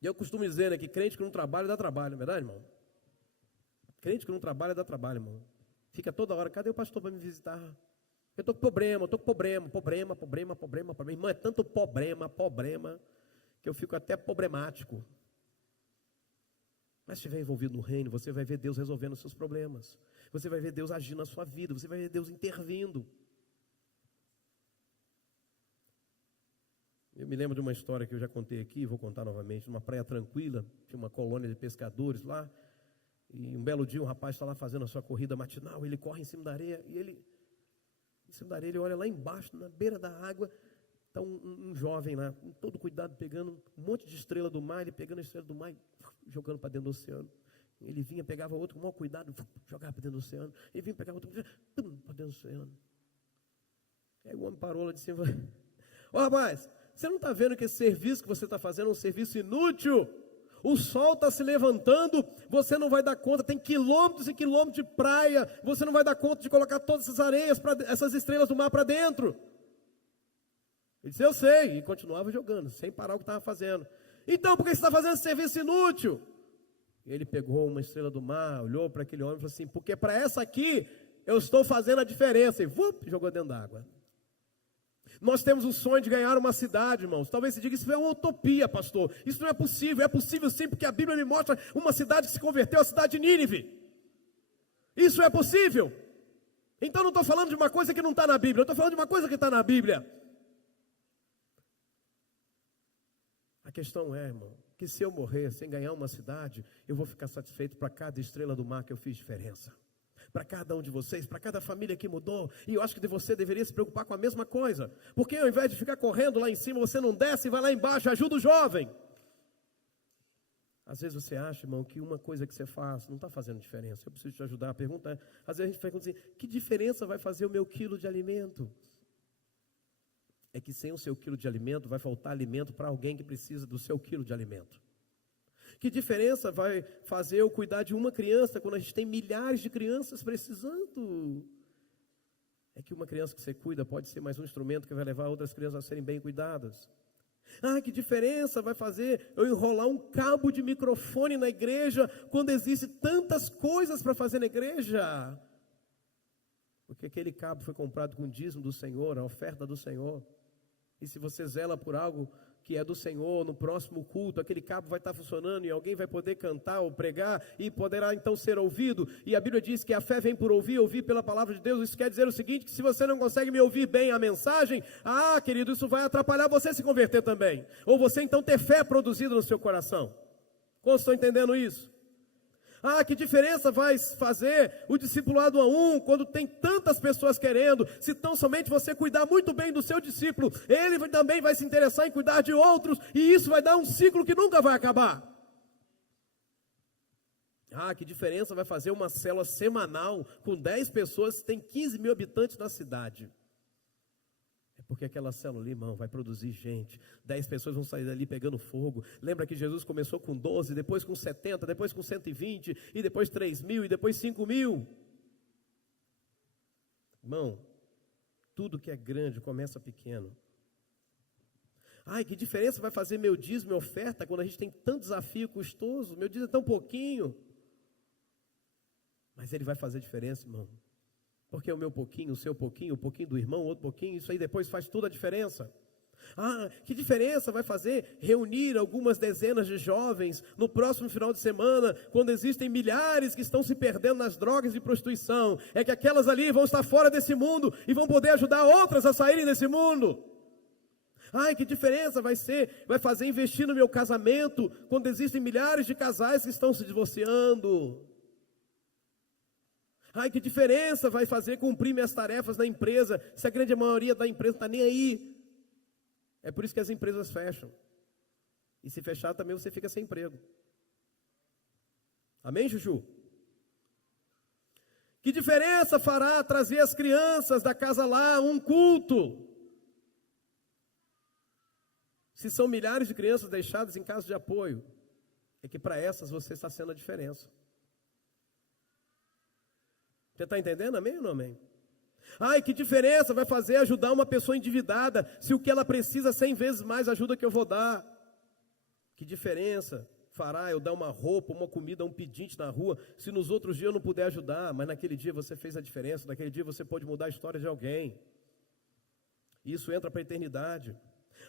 E eu costumo dizer, né, que crente que não trabalha, dá trabalho, não é verdade, irmão? Crente que não trabalha, dá trabalho, irmão. Fica toda hora: cadê o pastor para me visitar? Eu estou com problema. Irmão, é tanto problema, que eu fico até problemático. Mas se estiver envolvido no reino, você vai ver Deus resolvendo os seus problemas. Você vai ver Deus agindo na sua vida, você vai ver Deus intervindo. Eu me lembro de uma história que eu já contei aqui, vou contar novamente. Numa praia tranquila, tinha uma colônia de pescadores lá. E um belo dia um rapaz está lá fazendo a sua corrida matinal, ele corre em cima da areia, e ele olha lá embaixo, na beira da água, está um jovem lá, com todo cuidado, pegando um monte de estrela do mar, ele pegando a estrela do mar e jogando para dentro do oceano. Ele vinha, pegava outro com o maior cuidado, jogava para dentro do oceano. Ele vinha, pegava outro, para dentro do oceano. Aí o homem parou lá de cima: ó, rapaz, você não está vendo que esse serviço que você está fazendo é um serviço inútil? O sol está se levantando, você não vai dar conta, tem quilômetros e quilômetros de praia, você não vai dar conta de colocar todas essas areias, essas estrelas do mar para dentro. Ele disse: eu sei, e continuava jogando, sem parar o que estava fazendo. Então, por que você está fazendo esse serviço inútil? Ele pegou uma estrela do mar, olhou para aquele homem e falou assim: porque para essa aqui, eu estou fazendo a diferença. E jogou dentro d'água. Nós temos o sonho de ganhar uma cidade, irmãos. Talvez você diga: isso é uma utopia, pastor. Isso não é possível. É possível sim, porque a Bíblia me mostra uma cidade que se converteu, a cidade de Nínive. Isso é possível. Então não estou falando de uma coisa que não está na Bíblia, eu estou falando de uma coisa que está na Bíblia. A questão é, irmão, que se eu morrer sem ganhar uma cidade, eu vou ficar satisfeito para cada estrela do mar que eu fiz diferença. Para cada um de vocês, para cada família que mudou. E eu acho que você deveria se preocupar com a mesma coisa. Porque ao invés de ficar correndo lá em cima, você não desce e vai lá embaixo, ajuda o jovem. Às vezes você acha, irmão, que uma coisa que você faz não está fazendo diferença. Eu preciso te ajudar. A pergunta é, às vezes a gente pergunta assim: que diferença vai fazer o meu quilo de alimento? É que sem o seu quilo de alimento, vai faltar alimento para alguém que precisa do seu quilo de alimento. Que diferença vai fazer eu cuidar de uma criança quando a gente tem milhares de crianças precisando? É que uma criança que você cuida pode ser mais um instrumento que vai levar outras crianças a serem bem cuidadas. Ah, que diferença vai fazer eu enrolar um cabo de microfone na igreja quando existem tantas coisas para fazer na igreja? Porque aquele cabo foi comprado com o dízimo do Senhor, a oferta do Senhor. E se você zela por algo que é do Senhor, no próximo culto, aquele cabo vai estar funcionando e alguém vai poder cantar ou pregar e poderá então ser ouvido. E a Bíblia diz que a fé vem por ouvir, ouvir pela palavra de Deus. Isso quer dizer o seguinte, que se você não consegue me ouvir bem a mensagem, querido, isso vai atrapalhar você se converter também. Ou você então ter fé produzida no seu coração. Como estou entendendo isso? Que diferença vai fazer o discipulado a um, quando tem tantas pessoas querendo, se tão somente você cuidar muito bem do seu discípulo, ele também vai se interessar em cuidar de outros, e isso vai dar um ciclo que nunca vai acabar. Ah, que diferença vai fazer uma célula semanal com 10 pessoas, tem 15 mil habitantes na cidade. É porque aquela célula ali, irmão, vai produzir gente. 10 pessoas vão sair dali pegando fogo. Lembra que Jesus começou com 12, depois com 70, depois com 120, e depois 3 mil, e depois 5 mil. Irmão, tudo que é grande começa pequeno. Ai, que diferença vai fazer meu dízimo e oferta quando a gente tem tanto desafio custoso? Meu dízimo é tão pouquinho. Mas ele vai fazer diferença, irmão. Porque o meu pouquinho, o pouquinho do irmão, o outro pouquinho, isso aí depois faz toda a diferença. Ah, que diferença vai fazer reunir algumas dezenas de jovens no próximo final de semana, quando existem milhares que estão se perdendo nas drogas e prostituição? É que aquelas ali vão estar fora desse mundo e vão poder ajudar outras a saírem desse mundo. Ai, que diferença vai fazer investir no meu casamento, quando existem milhares de casais que estão se divorciando? Ai, que diferença vai fazer cumprir minhas tarefas na empresa, se a grande maioria da empresa não está nem aí? É por isso que as empresas fecham. E se fechar também você fica sem emprego. Amém, Juju? Que diferença fará trazer as crianças da casa lá um culto? Se são milhares de crianças deixadas em casa de apoio, é que para essas você está sendo a diferença. Você está entendendo? Amém ou não amém? Ai, que diferença vai fazer ajudar uma pessoa endividada, se o que ela precisa 100 vezes mais ajuda que eu vou dar? Que diferença fará eu dar uma roupa, uma comida a um pedinte na rua, se nos outros dias eu não puder ajudar, mas naquele dia você fez a diferença, naquele dia você pode mudar a história de alguém. Isso entra para a eternidade.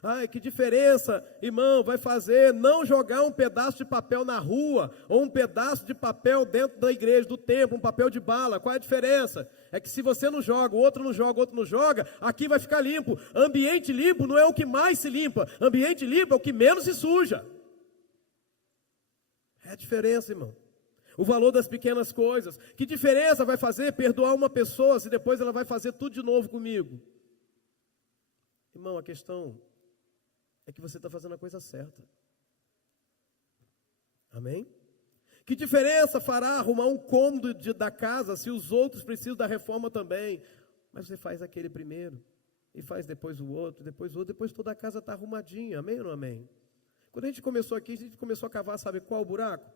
Ai, que diferença, irmão, vai fazer não jogar um pedaço de papel na rua, ou um pedaço de papel dentro da igreja, do templo, um papel de bala. Qual é a diferença? É que se você não joga, o outro não joga, o outro não joga, aqui vai ficar limpo. Ambiente limpo não é o que mais se limpa, ambiente limpo é o que menos se suja. É a diferença, irmão. O valor das pequenas coisas. Que diferença vai fazer perdoar uma pessoa, se depois ela vai fazer tudo de novo comigo? Irmão, a questão é que você está fazendo a coisa certa. Amém? Que diferença fará arrumar um cômodo da casa se os outros precisam da reforma também? Mas você faz aquele primeiro, e faz depois o outro, depois toda a casa está arrumadinha. Amém ou não amém? Quando a gente começou aqui, a gente começou a cavar, sabe qual buraco?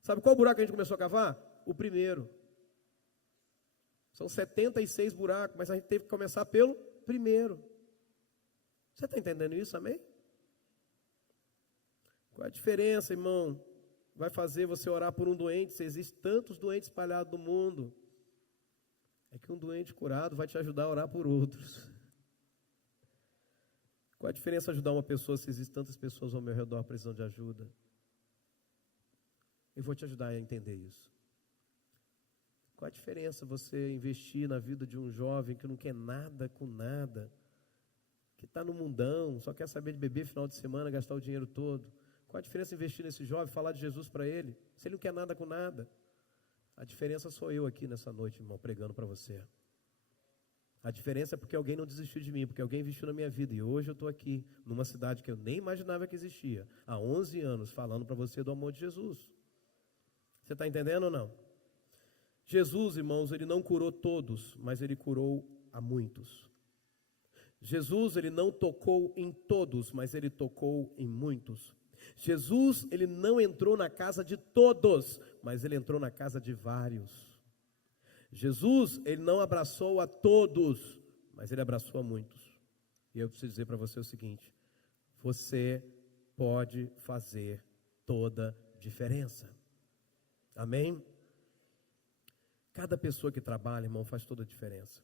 Sabe qual buraco a gente começou a cavar? O primeiro. São 76 buracos, mas a gente teve que começar pelo primeiro. Você está entendendo isso, amém? Qual a diferença, irmão? Vai fazer você orar por um doente, se existem tantos doentes espalhados no mundo. É que um doente curado vai te ajudar a orar por outros. Qual a diferença ajudar uma pessoa se existem tantas pessoas ao meu redor precisando de ajuda? Eu vou te ajudar a entender isso. Qual a diferença você investir na vida de um jovem que não quer nada com nada, que está no mundão, só quer saber de beber final de semana, gastar o dinheiro todo? Qual a diferença investir nesse jovem, falar de Jesus para ele, se ele não quer nada com nada? A diferença sou eu aqui nessa noite, irmão, pregando para você. A diferença é porque alguém não desistiu de mim, porque alguém investiu na minha vida. E hoje eu estou aqui, numa cidade que eu nem imaginava que existia, há 11 anos, falando para você do amor de Jesus. Você está entendendo ou não? Jesus, irmãos, ele não curou todos, mas ele curou a muitos. Jesus, ele não tocou em todos, mas ele tocou em muitos. Jesus, ele não entrou na casa de todos, mas ele entrou na casa de vários. Jesus, ele não abraçou a todos, mas ele abraçou a muitos. E eu preciso dizer para você o seguinte: você pode fazer toda diferença. Amém? Cada pessoa que trabalha, irmão, faz toda a diferença.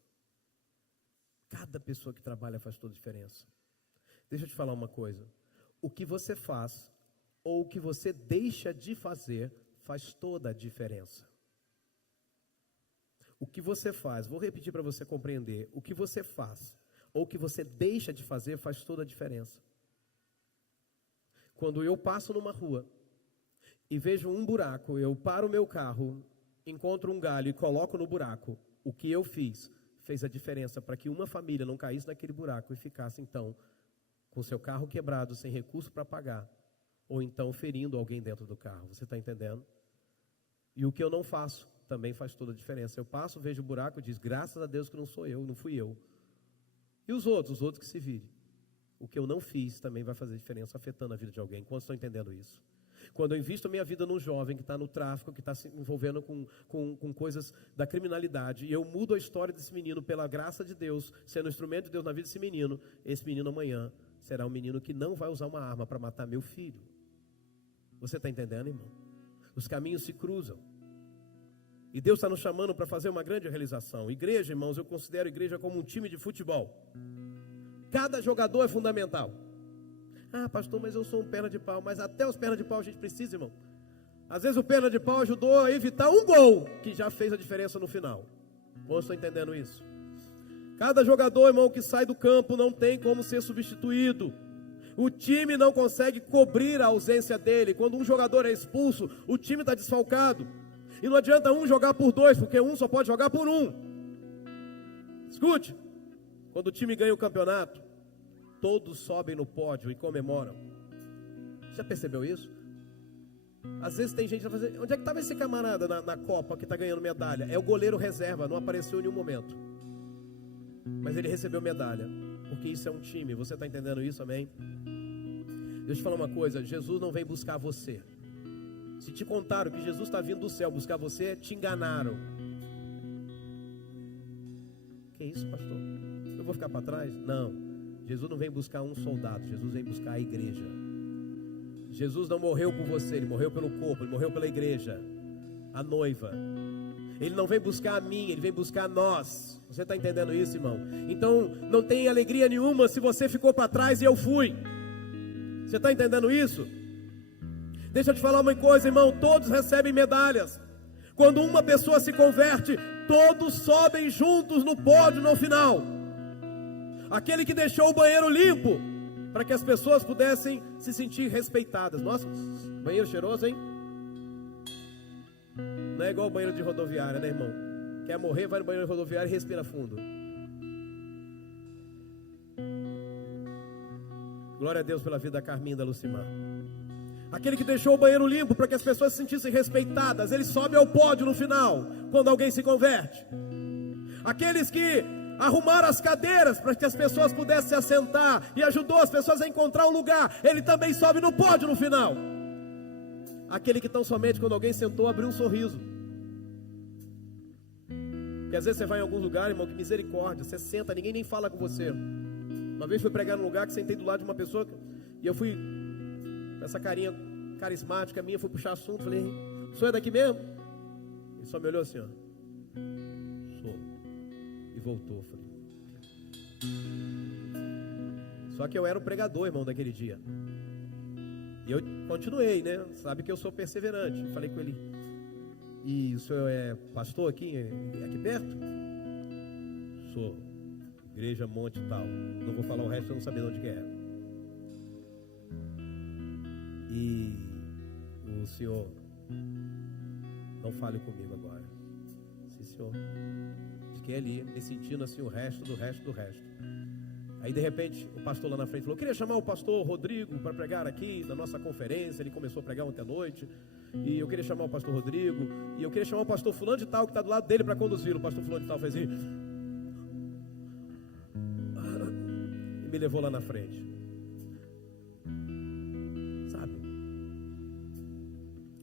Cada pessoa que trabalha faz toda a diferença. Deixa eu te falar uma coisa. O que você faz, ou o que você deixa de fazer, faz toda a diferença. O que você faz, vou repetir para você compreender. O que você faz, ou o que você deixa de fazer, faz toda a diferença. Quando eu passo numa rua e vejo um buraco, eu paro o meu carro, encontro um galho e coloco no buraco. O que eu fiz fez a diferença para que uma família não caísse naquele buraco e ficasse, então, com seu carro quebrado, sem recurso para pagar, ou então ferindo alguém dentro do carro. Você está entendendo? E o que eu não faço também faz toda a diferença. Eu passo, vejo o buraco e digo, graças a Deus que não sou eu, não fui eu. E os outros que se virem. O que eu não fiz também vai fazer diferença, afetando a vida de alguém. Quantos estão entendendo isso? Quando eu invisto a minha vida num jovem que está no tráfico, que está se envolvendo com coisas da criminalidade, e eu mudo a história desse menino pela graça de Deus, sendo um instrumento de Deus na vida desse menino, esse menino amanhã será um menino que não vai usar uma arma para matar meu filho. Você está entendendo, irmão? Os caminhos se cruzam. E Deus está nos chamando para fazer uma grande realização. Igreja, irmãos, eu considero a igreja como um time de futebol. Cada jogador é fundamental. Ah, pastor, mas eu sou um perna de pau. Mas até os pernas de pau a gente precisa, irmão. Às vezes o perna de pau ajudou a evitar um gol, que já fez a diferença no final. Ou estão entendendo isso? Cada jogador, irmão, que sai do campo não tem como ser substituído. O time não consegue cobrir a ausência dele. Quando um jogador é expulso, o time está desfalcado. E não adianta um jogar por dois, porque um só pode jogar por um. Escute, quando o time ganha o campeonato, todos sobem no pódio e comemoram. Já percebeu isso? Às vezes tem gente que vai fazer, onde é que estava esse camarada na Copa que está ganhando medalha? É o goleiro reserva, não apareceu em nenhum momento. Mas ele recebeu medalha, porque isso é um time. Você está entendendo isso, amém? Deixa eu te falar uma coisa, Jesus não vem buscar você. Se te contaram que Jesus está vindo do céu buscar você, te enganaram. Que isso, pastor? Eu vou ficar para trás? Não, Jesus não vem buscar um soldado, Jesus vem buscar a igreja. Jesus não morreu por você, Ele morreu pelo corpo, Ele morreu pela igreja, a noiva. Ele não vem buscar a mim, Ele vem buscar nós. Você está entendendo isso, irmão? Então não tem alegria nenhuma se você ficou para trás e eu fui. Você está entendendo isso? Deixa eu te falar uma coisa, irmão, todos recebem medalhas. Quando uma pessoa se converte, todos sobem juntos no pódio no final. Aquele que deixou o banheiro limpo, para que as pessoas pudessem se sentir respeitadas. Nossa, banheiro cheiroso, hein? Não é igual banheiro de rodoviária, né, irmão? Quer morrer, vai no banheiro de rodoviária e respira fundo. Glória a Deus pela vida da Carminha e da Lucimar. Aquele que deixou o banheiro limpo para que as pessoas se sentissem respeitadas, ele sobe ao pódio no final, quando alguém se converte. Aqueles que arrumaram as cadeiras para que as pessoas pudessem se assentar e ajudou as pessoas a encontrar um lugar, ele também sobe no pódio no final. Aquele que tão somente quando alguém sentou, abriu um sorriso. Porque às vezes você vai em algum lugar, irmão, que misericórdia, você senta, ninguém nem fala com você. Uma vez fui pregar num lugar que sentei do lado de uma pessoa e eu fui, essa carinha carismática minha, fui puxar assunto, falei, o senhor é daqui mesmo? Ele só me olhou assim, ó. Sou. E voltou, falei. Só que eu era o pregador, irmão, daquele dia. E eu continuei, né? Sabe que eu sou perseverante. Falei com ele, e o senhor é pastor aqui perto? Sou. Igreja Monte e tal. Não vou falar o resto, eu não sabia de onde que é. E o senhor, não fale comigo agora. Sim, senhor. Fiquei ali, me sentindo assim o resto do resto. Aí de repente o pastor lá na frente falou, eu queria chamar o pastor Rodrigo para pregar aqui na nossa conferência. Ele começou a pregar ontem à noite. E eu queria chamar o pastor Rodrigo. E eu queria chamar o pastor fulano de tal que está do lado dele para conduzir. O pastor fulano de tal fez assim e me levou lá na frente. Sabe?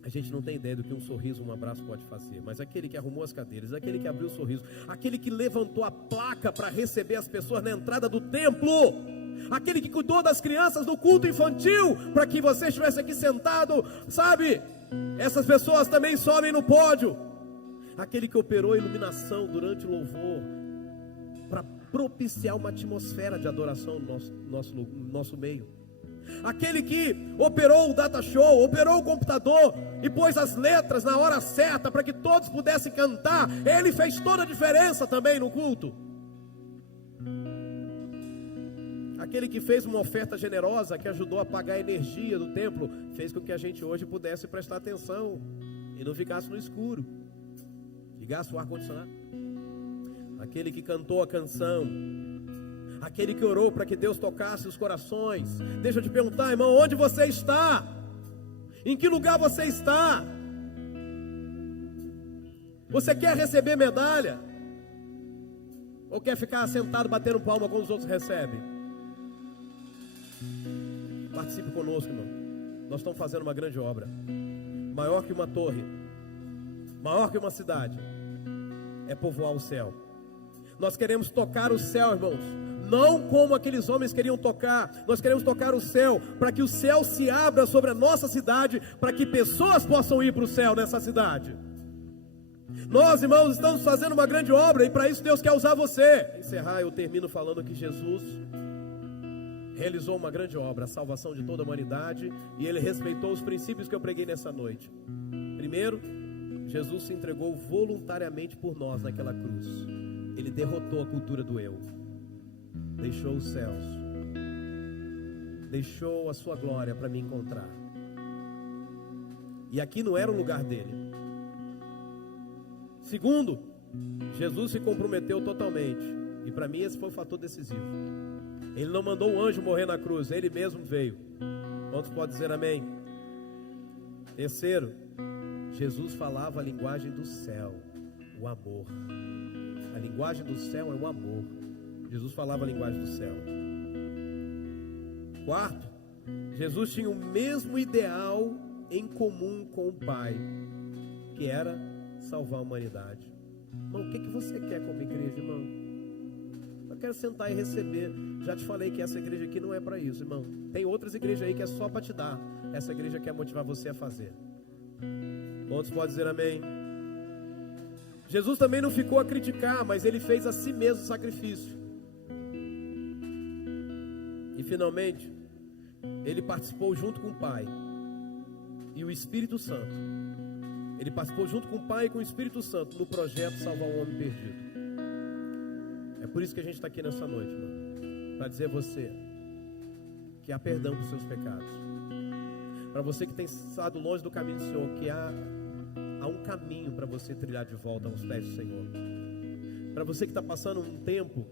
A gente não tem ideia do que um sorriso, um abraço pode fazer. Mas aquele que arrumou as cadeiras, aquele que abriu o sorriso, aquele que levantou a placa para receber as pessoas na entrada do templo, aquele que cuidou das crianças no culto infantil, para que você estivesse aqui sentado, sabe? Essas pessoas também sobem no pódio. Aquele que operou a iluminação durante o louvor, para propiciar uma atmosfera de adoração no nosso meio. Aquele que operou o data show, operou o computador e pôs as letras na hora certa para que todos pudessem cantar. Ele fez toda a diferença também no culto. Aquele que fez uma oferta generosa, que ajudou a pagar a energia do templo, fez com que a gente hoje pudesse prestar atenção e não ficasse no escuro, ligasse o ar-condicionado. Aquele que cantou a canção, aquele que orou para que Deus tocasse os corações. Deixa eu te perguntar, irmão, onde você está? Em que lugar você está? Você quer receber medalha? Ou quer ficar sentado batendo palma quando os outros recebem? Participe conosco, irmão. Nós estamos fazendo uma grande obra. Maior que uma torre, maior que uma cidade. É povoar o céu. Nós queremos tocar o céu, irmãos. Não como aqueles homens queriam tocar. Nós queremos tocar o céu, para que o céu se abra sobre a nossa cidade, para que pessoas possam ir para o céu nessa cidade. Nós, irmãos, estamos fazendo uma grande obra, e para isso Deus quer usar você. Para encerrar, eu termino falando que Jesus realizou uma grande obra, a salvação de toda a humanidade, e Ele respeitou os princípios que eu preguei nessa noite. Primeiro, Jesus se entregou voluntariamente por nós naquela cruz. Ele derrotou a cultura do eu, deixou os céus, deixou a sua glória para me encontrar. E aqui não era o lugar dele. Segundo, Jesus se comprometeu totalmente, e para mim esse foi o fator decisivo. Ele não mandou um anjo morrer na cruz, Ele mesmo veio. Quantos podem dizer amém? Terceiro, Jesus falava a linguagem do céu, o amor. A linguagem do céu é o amor. Jesus falava a linguagem do céu. Quarto, Jesus tinha o mesmo ideal em comum com o Pai, que era salvar a humanidade. Irmão, o que você quer como igreja, irmão? Eu quero sentar e receber. Já te falei que essa igreja aqui não é para isso, irmão. Tem outras igrejas aí que é só para te dar. Essa igreja quer motivar você a fazer. Quantos podem dizer amém? Jesus também não ficou a criticar, mas Ele fez a si mesmo sacrifício. E finalmente, Ele participou junto com o Pai e o Espírito Santo. Ele participou junto com o Pai e com o Espírito Santo no projeto Salvar o Homem Perdido. É por isso que a gente está aqui nessa noite, irmão, para dizer a você que há perdão dos seus pecados. Para você que tem estado longe do caminho do Senhor, que há um caminho para você trilhar de volta aos pés do Senhor. Para você que está passando um tempo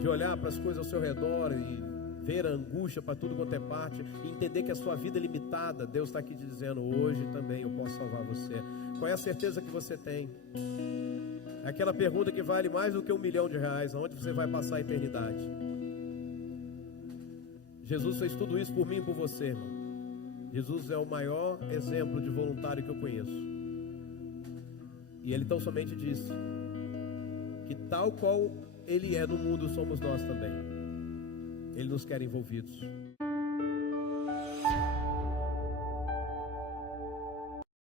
de olhar para as coisas ao seu redor e ver a angústia para tudo quanto é parte, e entender que a sua vida é limitada, Deus está aqui te dizendo: hoje também eu posso salvar você. Qual é a certeza que você tem? É aquela pergunta que vale mais do que R$1 milhão: aonde você vai passar a eternidade? Jesus fez tudo isso por mim e por você, irmão. Jesus é o maior exemplo de voluntário que eu conheço. E Ele tão somente disse que tal qual Ele é no mundo, somos nós também. Ele nos quer envolvidos.